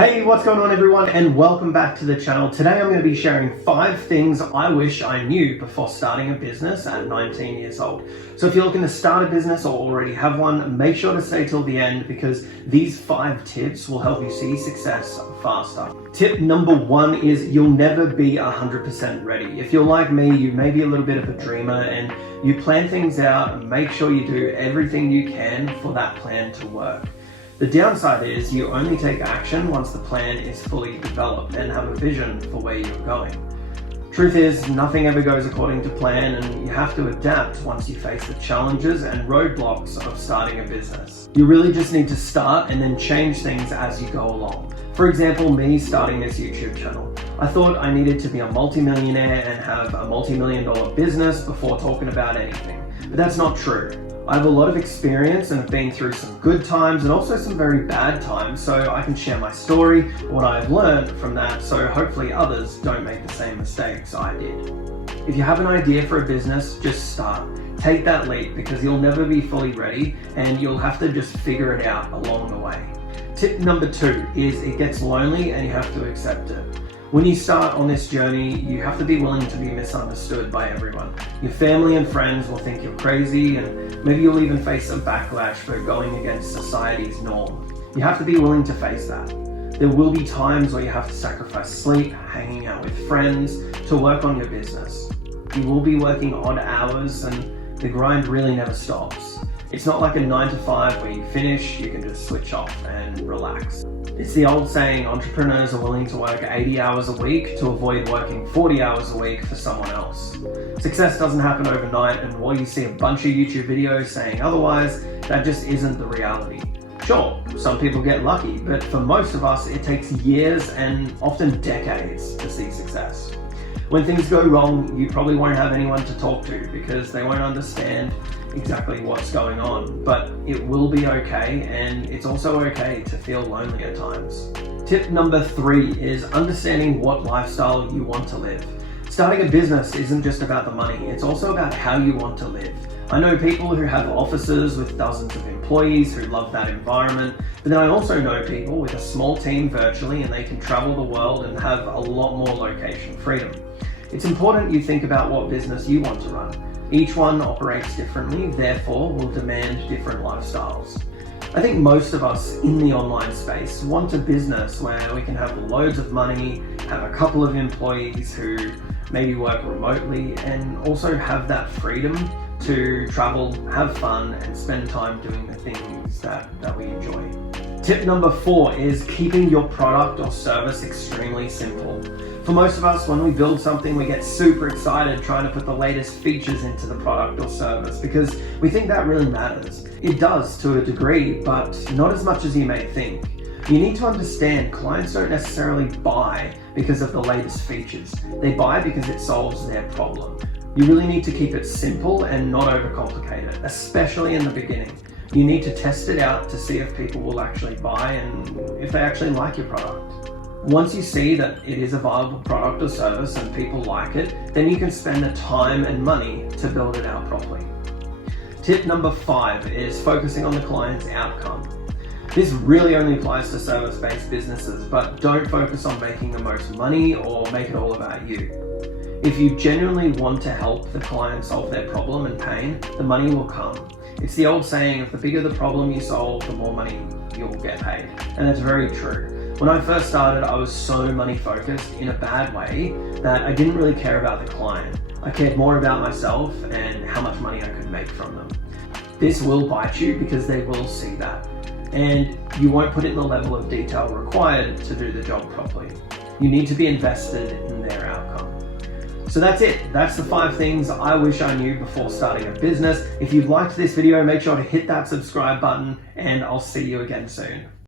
Hey, what's going on everyone, and welcome back to the channel. Today I'm going to be sharing 5 things I wish I knew before starting a business at 19 years old. So if you're looking to start a business or already have one, make sure to stay till the end because these 5 tips will help you see success faster. Tip number 1 is you'll never be 100% ready. If you're like me, you may be a little bit of a dreamer and you plan things out and make sure you do everything you can for that plan to work. The downside is you only take action once the plan is fully developed and have a vision for where you're going. Truth is, nothing ever goes according to plan and you have to adapt once you face the challenges and roadblocks of starting a business. You really just need to start and then change things as you go along. For example, me starting this YouTube channel. I thought I needed to be a multi-millionaire and have a multi-million-dollar business before talking about anything. But that's not true. I have a lot of experience and have been through some good times and also some very bad times, so I can share my story, what I've learned from that, so hopefully others don't make the same mistakes I did. If you have an idea for a business, just start. Take that leap because you'll never be fully ready and you'll have to just figure it out along the way. Tip number 2 is it gets lonely and you have to accept it. When you start on this journey, you have to be willing to be misunderstood by everyone. Your family and friends will think you're crazy and maybe you'll even face some backlash for going against society's norm. You have to be willing to face that. There will be times where you have to sacrifice sleep, hanging out with friends to work on your business. You will be working odd hours and the grind really never stops. It's not like a 9 to 5 where you finish, you can just switch off and relax. It's the old saying, entrepreneurs are willing to work 80 hours a week to avoid working 40 hours a week for someone else. Success doesn't happen overnight, and while you see a bunch of YouTube videos saying otherwise, that just isn't the reality. Sure, some people get lucky, but for most of us, it takes years and often decades to see success. When things go wrong, you probably won't have anyone to talk to because they won't understand exactly what's going on, but it will be okay, and it's also okay to feel lonely at times. Tip number 3 is understanding what lifestyle you want to live. Starting a business isn't just about the money, it's also about how you want to live. I know people who have offices with dozens of employees who love that environment, but then I also know people with a small team virtually and they can travel the world and have a lot more location freedom. It's important you think about what business you want to run. Each one operates differently, therefore will demand different lifestyles. I think most of us in the online space want a business where we can have loads of money, have a couple of employees who maybe work remotely, and also have that freedom to travel, have fun, and spend time doing the things that we enjoy. Tip number 4 is keeping your product or service extremely simple. For most of us, when we build something, we get super excited trying to put the latest features into the product or service because we think that really matters. It does to a degree, but not as much as you may think. You need to understand clients don't necessarily buy because of the latest features. They buy because it solves their problem. You really need to keep it simple and not overcomplicate it, especially in the beginning. You need to test it out to see if people will actually buy and if they actually like your product. Once you see that it is a viable product or service and people like it, then you can spend the time and money to build it out properly. Tip number 5 is focusing on the client's outcome. This really only applies to service-based businesses, but don't focus on making the most money or make it all about you. If you genuinely want to help the client solve their problem and pain, the money will come. It's the old saying of the bigger the problem you solve, the more money you'll get paid. And it's very true. When I first started, I was so money focused in a bad way that I didn't really care about the client. I cared more about myself and how much money I could make from them. This will bite you because they will see that. And you won't put in the level of detail required to do the job properly. You need to be invested in their outcome. So that's it. That's the 5 things I wish I knew before starting a business. If you've liked this video, make sure to hit that subscribe button and I'll see you again soon.